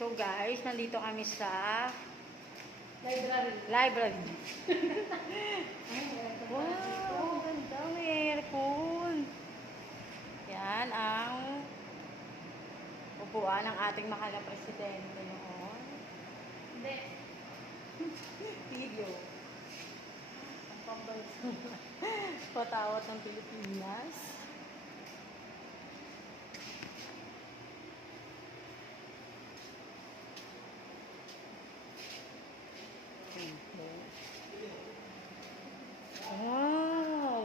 So guys, nandito kami sa Library. library. Wow, ang ganda. May aircon. Yan ang upuan ng ating mahal na presidente noon. Hindi. Video. Ang pambansa. Patawat ng Pilipinas. Wow!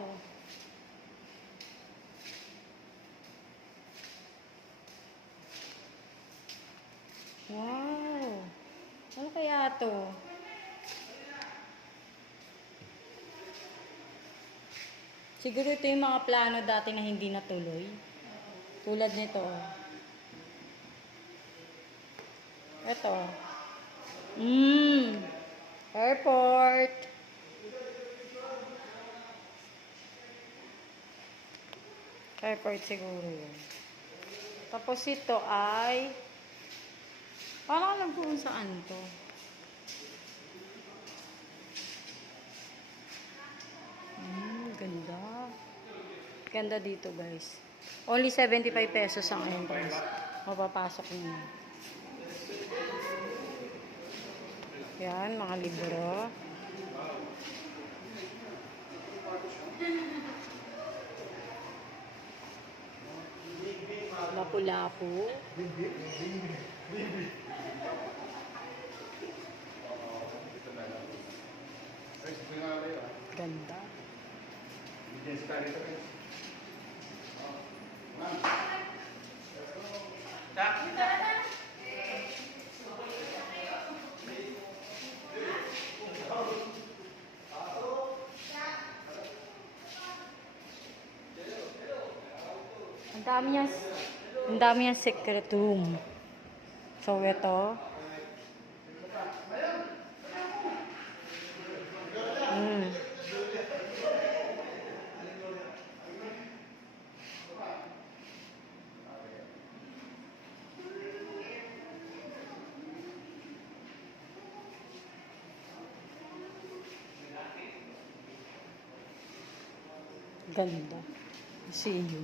Wow! Ano kaya to? Siguro ito yung mga plano dati na hindi natuloy. Tulad nito. Ito. Airport. Airport siguro yun. Tapos ito ay parang alam ko kung saan to. Ganda. Ganda dito guys. Only 75 pesos ang entrance. Mapapasok nyo. Yan, mga libro. Lapu-lapu. Ganda. Ang dami niyang secret room. So, ito. Ganda. See you.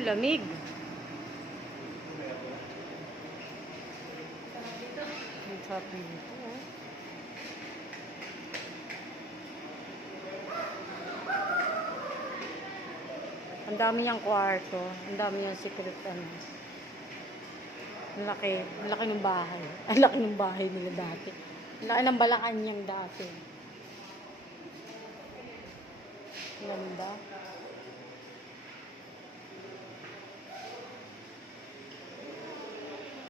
Lamig. Ang sarap dito. Ang dami niyang kwarto. Ang dami niyang secret ano. Ang laki ng bahay. Ang laki ng bahay nila dati. Ang laki ng Malacanang dati. Ganda.